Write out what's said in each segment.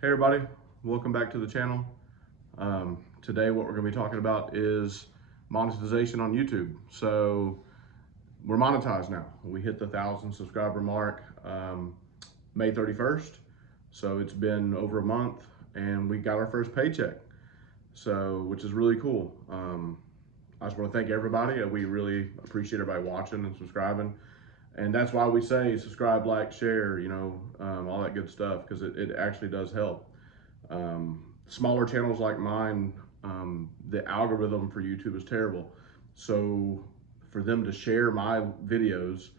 Hey everybody, welcome back to the channel. Today what we're going to be talking about is monetization on YouTube. So we're monetized now. We hit the 1,000 subscriber mark May 31st. So it's been over a month and we got our first paycheck. So, which is really cool. I just want to thank everybody. We really appreciate everybody watching and subscribing. And that's why we say subscribe, like, share, all that good stuff, because it actually does help. Smaller channels like mine, the algorithm for YouTube is terrible. So for them to share my videos,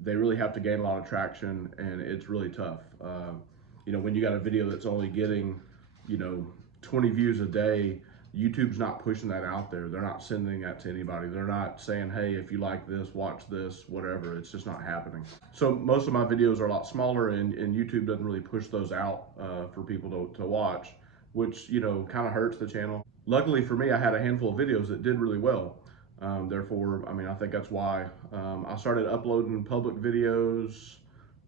they really have to gain a lot of traction, and it's really tough. When you got a video that's only getting, 20 views a day, YouTube's not pushing that out there. They're not sending that to anybody. They're not saying, hey, if you like this, watch this, whatever. It's just not happening. So most of my videos are a lot smaller, and YouTube doesn't really push those out for people to watch, which, kind of hurts the channel. Luckily for me, I had a handful of videos that did really well. Therefore, I think that's why I started uploading public videos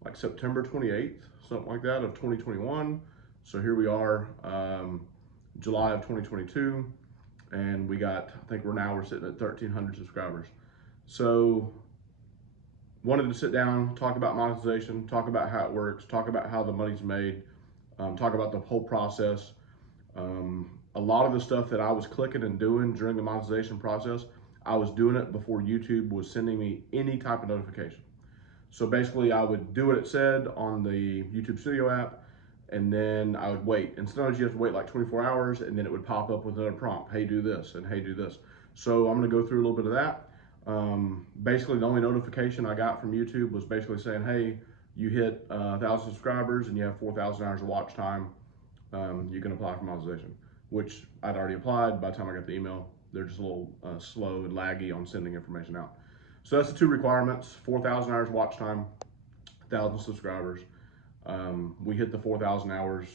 like September 28th, something like that, of 2021. So here we are. July of 2022, and I think we're sitting at 1,300 subscribers. So wanted to sit down, talk about monetization, talk about how it works, talk about how the money's made, talk about the whole process. A lot of the stuff that I was clicking and doing during the monetization process, I was doing it before YouTube was sending me any type of notification. So basically I would do what it said on the YouTube Studio app, and then I would wait. And sometimes you have to wait like 24 hours, and then it would pop up with another prompt. Hey, do this, and hey, do this. So I'm gonna go through a little bit of that. Basically, the only notification I got from YouTube was basically saying, hey, you hit 1,000 subscribers and you have 4,000 hours of watch time. You can apply for monetization, which I'd already applied. By the time I got the email, they're just a little slow and laggy on sending information out. So that's the two requirements: 4,000 hours watch time, 1,000 subscribers. We hit the 4,000 hours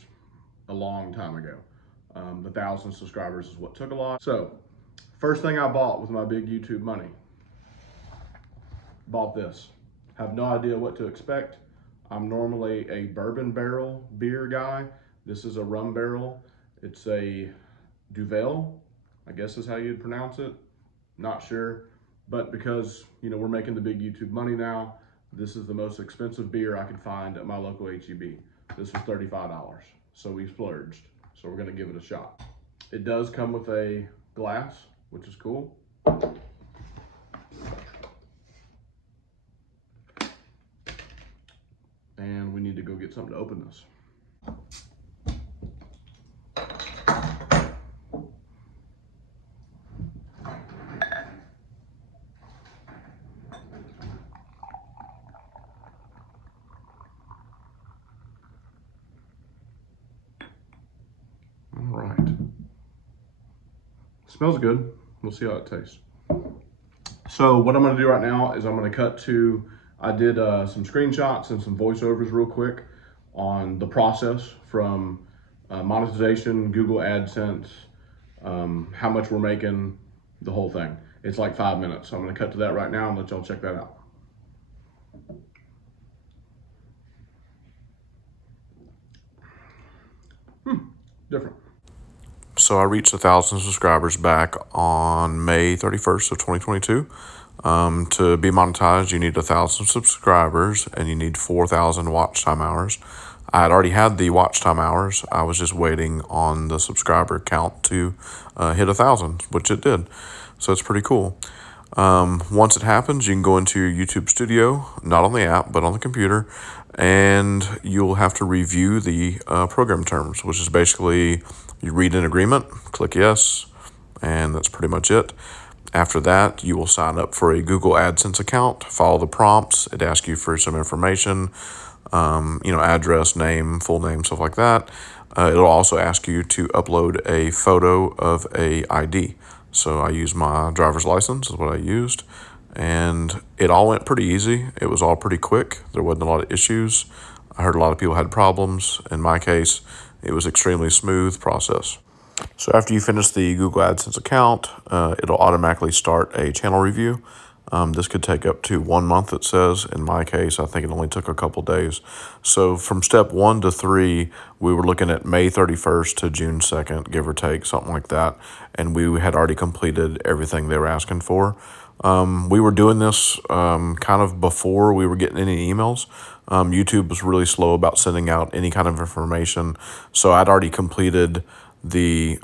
a long time ago. The 1,000 subscribers is what took a lot. So first thing I bought with my big YouTube money, bought this. Have no idea what to expect. I'm normally a bourbon barrel beer guy. This is a rum barrel. It's a Duvel, I guess is how you'd pronounce it. Not sure, but because we're making the big YouTube money now, this is the most expensive beer I could find at my local HEB. This was $35, so we splurged. So we're gonna give it a shot. It does come with a glass, which is cool. And we need to go get something to open this. All right. Smells good. We'll see how it tastes. So what I'm gonna do right now is I'm gonna cut to, I did some screenshots and some voiceovers real quick on the process from monetization, Google AdSense, how much we're making, the whole thing. It's like 5 minutes. So I'm gonna cut to that right now and let y'all check that out. Different. So I reached 1,000 subscribers back on May 31st of 2022. To be monetized, you need 1,000 subscribers and you need 4,000 watch time hours. I had already had the watch time hours. I was just waiting on the subscriber count to hit 1,000, which it did. So it's pretty cool. Once it happens, you can go into your YouTube Studio, not on the app, but on the computer, and you'll have to review the program terms, which is basically you read an agreement, click yes, and that's pretty much it. After that, you will sign up for a Google AdSense account, follow the prompts. It asks you for some information, address, name, full name, stuff like that. It'll also ask you to upload a photo of a ID. So I used my driver's license is what I used, and it all went pretty easy. It was all pretty quick. There wasn't a lot of issues. I heard a lot of people had problems. In my case, it was extremely smooth process. So after you finish the Google AdSense account, it'll automatically start a channel review. This could take up to 1 month, it says. In my case, I think it only took a couple days. So from step 1 to 3, we were looking at May 31st to June 2nd, give or take, something like that. And we had already completed everything they were asking for. We were doing this kind of before we were getting any emails. YouTube was really slow about sending out any kind of information. So I'd already completed the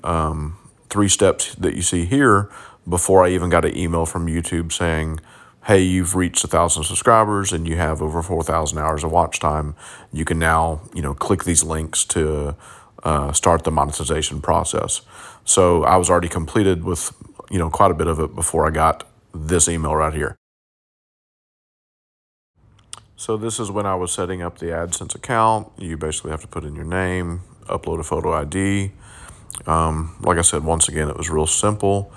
3 steps that you see here before I even got an email from YouTube saying, hey, you've reached 1,000 subscribers and you have over 4,000 hours of watch time. You can now, click these links to start the monetization process. So I was already completed with, quite a bit of it before I got this email right here. So this is when I was setting up the AdSense account. You basically have to put in your name, upload a photo ID. Like I said, once again, it was real simple.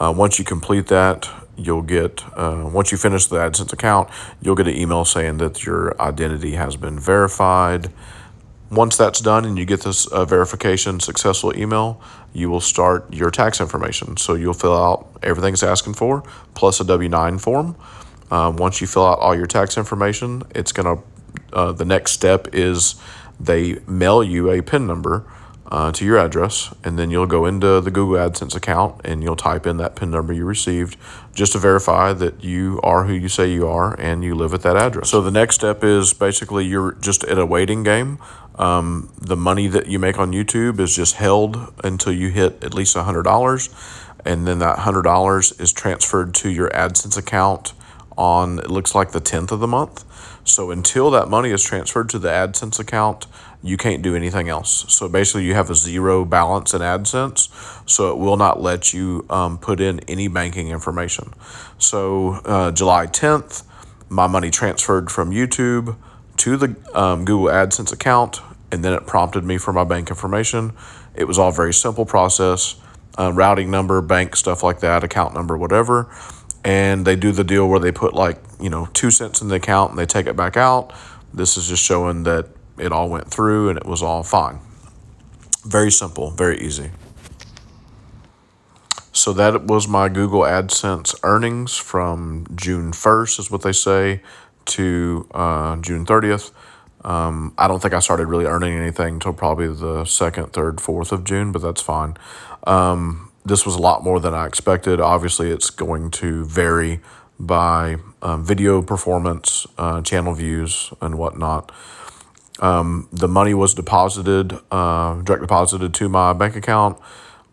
Once you complete that, you'll get, once you finish the AdSense account, you'll get an email saying that your identity has been verified. Once that's done and you get this verification successful email, you will start your tax information. So you'll fill out everything it's asking for, plus a W-9 form. Once you fill out all your tax information, it's going to, the next step is they mail you a PIN number to your address, and then you'll go into the Google AdSense account and you'll type in that PIN number you received just to verify that you are who you say you are and you live at that address. So the next step is basically you're just at a waiting game. The money that you make on YouTube is just held until you hit at least $100, and then that $100 is transferred to your AdSense account on, it looks like, the 10th of the month. So until that money is transferred to the AdSense account, you can't do anything else. So basically you have a zero balance in AdSense, so it will not let you put in any banking information. So July 10th, my money transferred from YouTube to the Google AdSense account, and then it prompted me for my bank information. It was all very simple process, routing number, bank, stuff like that, account number, whatever. And they do the deal where they put 2 cents in the account and they take it back out. This is just showing that it all went through and it was all fine. Very simple, very easy. So that was my Google AdSense earnings from June 1st, is what they say, to June 30th. I don't think I started really earning anything until probably the 2nd, 3rd, 4th of June, but that's fine. This was a lot more than I expected. Obviously, it's going to vary by video performance, channel views, and whatnot. The money was deposited, direct deposited to my bank account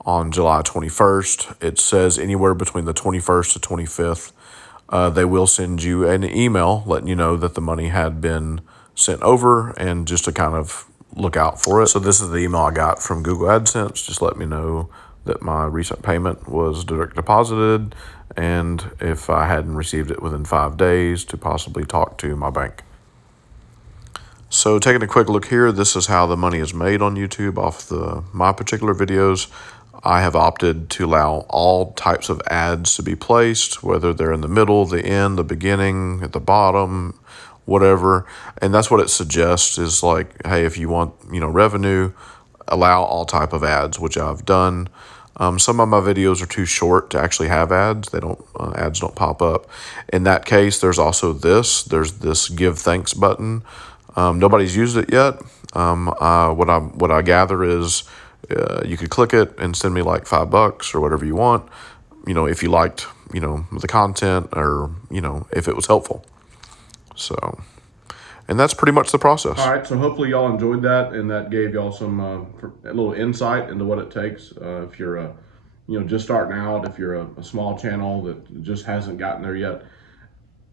on July 21st. It says anywhere between the 21st to 25th, they will send you an email letting you know that the money had been sent over, and just to kind of look out for it. So this is the email I got from Google AdSense, just let me know that my recent payment was direct deposited, and if I hadn't received it within 5 days, to possibly talk to my bank. So taking a quick look here, this is how the money is made on YouTube off my particular videos. I have opted to allow all types of ads to be placed, whether they're in the middle, the end, the beginning, at the bottom, whatever. And that's what it suggests, is like, hey, if you want, revenue, allow all type of ads, which I've done. Some of my videos are too short to actually have ads. They don't, ads don't pop up. In that case, there's also there's this give thanks button. Nobody's used it yet. What I gather is you could click it and send me like $5 or whatever you want, if you liked, the content, or, if it was helpful. So, and that's pretty much the process. All right, so hopefully y'all enjoyed that, and that gave y'all some a little insight into what it takes if you're just starting out, if you're a small channel that just hasn't gotten there yet.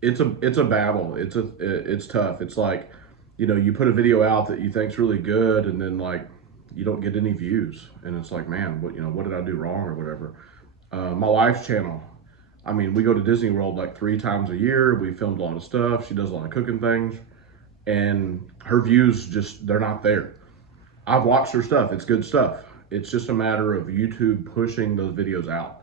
It's a battle. It's tough. It's like, you put a video out that you think's really good, and then like you don't get any views, and it's like, man, what did I do wrong or whatever. My wife's channel, I mean, we go to Disney World like 3 times a year. We filmed a lot of stuff. She does a lot of cooking things, and her views they're not there. I've watched her stuff. It's good stuff. It's just a matter of YouTube pushing those videos out.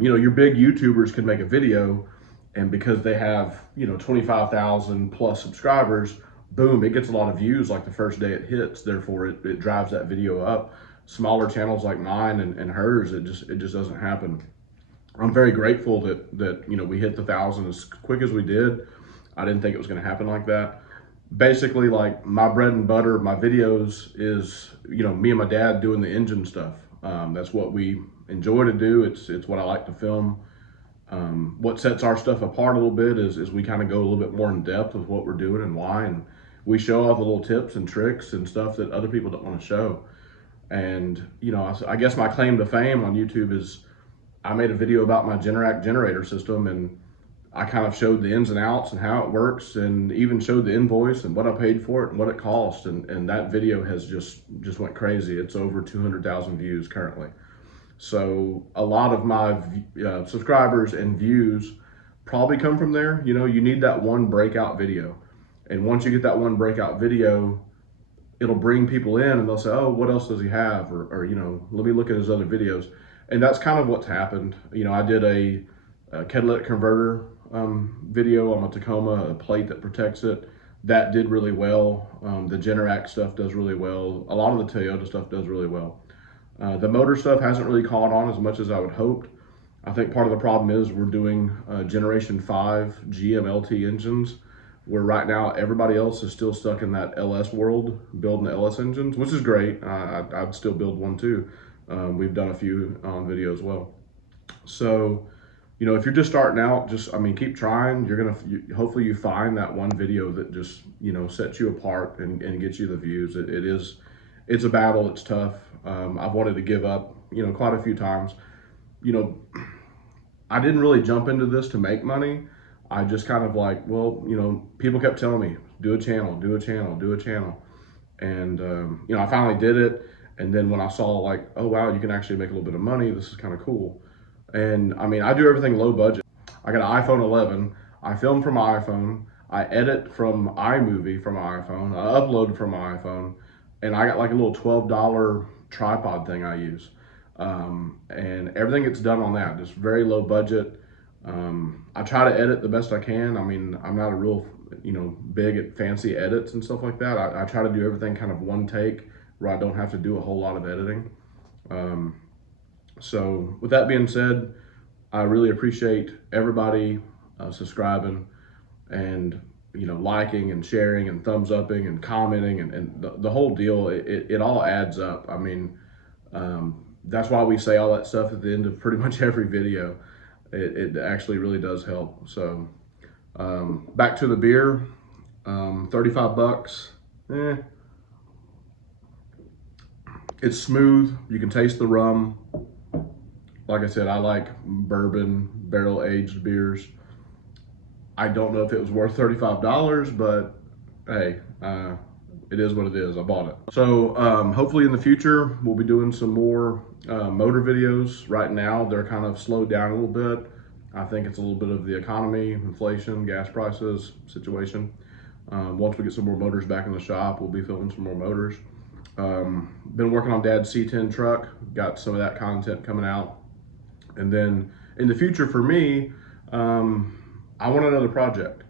Your big YouTubers can make a video, and because they have 25,000 plus subscribers, boom, it gets a lot of views like the first day it hits. Therefore it drives that video up. Smaller channels like mine and hers, it just doesn't happen. I'm very grateful that you know, we hit the 1,000 as quick as we did. I didn't think it was going to happen like that. Basically, like, my bread and butter of my videos is, you know, me and my dad doing the engine stuff. That's what we enjoy to do. It's what I like to film. What sets our stuff apart a little bit is we kind of go a little bit more in depth with what we're doing and why, and we show off the little tips and tricks and stuff that other people don't want to show. And you know, I guess my claim to fame on YouTube is I made a video about my Generac generator system, and I kind of showed the ins and outs and how it works, and even showed the invoice and what I paid for it and what it cost. And that video has just went crazy. It's over 200,000 views currently. So a lot of my subscribers and views probably come from there. You know, you need that one breakout video. And once you get that one breakout video, it'll bring people in and they'll say, oh, what else does he have? Or you know, let me look at his other videos. And that's kind of what's happened. You know, I did a catalytic converter video on my Tacoma, a plate that protects it. That did really well. The Generac stuff does really well. A lot of the Toyota stuff does really well. The motor stuff hasn't really caught on as much as I would hoped. I think part of the problem is we're doing Generation 5 GM-LT engines, where right now everybody else is still stuck in that LS world, building the LS engines, which is great. I'd still build one too. We've done a few on video as well. So, you know, if you're just starting out, I mean, keep trying. Hopefully you find that one video that just, you know, sets you apart and gets you the views. It's a battle, it's tough. I've wanted to give up, you know, quite a few times. You know, I didn't really jump into this to make money. I just kind of like, well, you know, people kept telling me, do a channel, do a channel, do a channel. And, you know, I finally did it. And then when I saw like, oh, wow, you can actually make a little bit of money. This is kind of cool. And I mean, I do everything low budget. I got an iPhone 11. I film from my iPhone. I edit from iMovie from my iPhone. I upload from my iPhone. And I got like a little $12 tripod thing I use. And everything gets done on that, just very low budget. I try to edit the best I can. I mean, I'm not a real, you know, big at fancy edits and stuff like that. I try to do everything kind of one take where I don't have to do a whole lot of editing. So with that being said, I really appreciate everybody subscribing and, you know, liking and sharing and thumbs upping and commenting and the whole deal. It all adds up. I mean, that's why we say all that stuff at the end of pretty much every video. It actually really does help. So back to the beer, 35 bucks. It's smooth. You can taste the rum. Like I said, I like bourbon, barrel-aged beers. I don't know if it was worth $35, but hey, it is what it is. I bought it. So hopefully in the future, we'll be doing some more motor videos. Right now, they're kind of slowed down a little bit. I think it's a little bit of the economy, inflation, gas prices situation. Once we get some more motors back in the shop, we'll be filming some more motors. Been working on Dad's C10 truck. Got some of that content coming out. And then in the future for me, I want another project.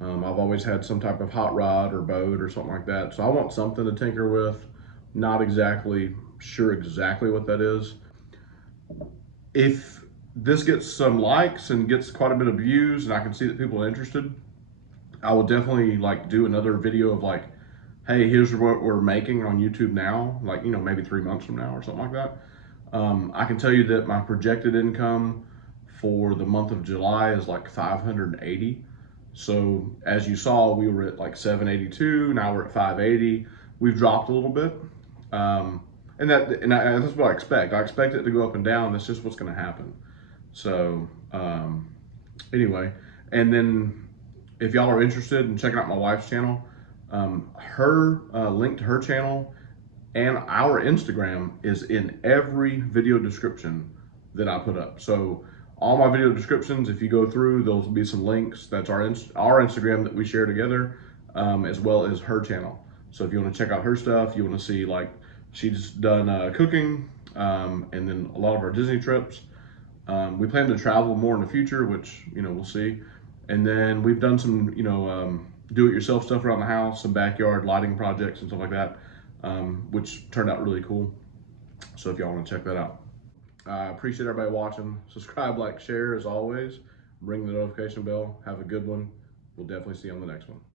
I've always had some type of hot rod or boat or something like that. So I want something to tinker with. Not exactly sure exactly what that is. If this gets some likes and gets quite a bit of views and I can see that people are interested, I will definitely like do another video of like, hey, here's what we're making on YouTube now, like, you know, maybe 3 months from now or something like that. I can tell you that my projected income for the month of July is like 580. So as you saw, we were at like 782. Now we're at 580. We've dropped a little bit. And that's what I expect. I expect it to go up and down. That's just what's going to happen. So anyway, and then if y'all are interested in checking out my wife's channel, her link to her channel and our Instagram is in every video description that I put up. So all my video descriptions, if you go through, there'll be some links. That's our Instagram that we share together, as well as her channel. So if you want to check out her stuff, you want to see like she's done cooking, and then a lot of our Disney trips. We plan to travel more in the future, which, you know, we'll see. And then we've done some, you know, do-it-yourself stuff around the house, some backyard lighting projects and stuff like that, which turned out really cool. So if y'all want to check that out. I appreciate everybody watching. Subscribe, like, share as always. Ring the notification bell. Have a good one. We'll definitely see you on the next one.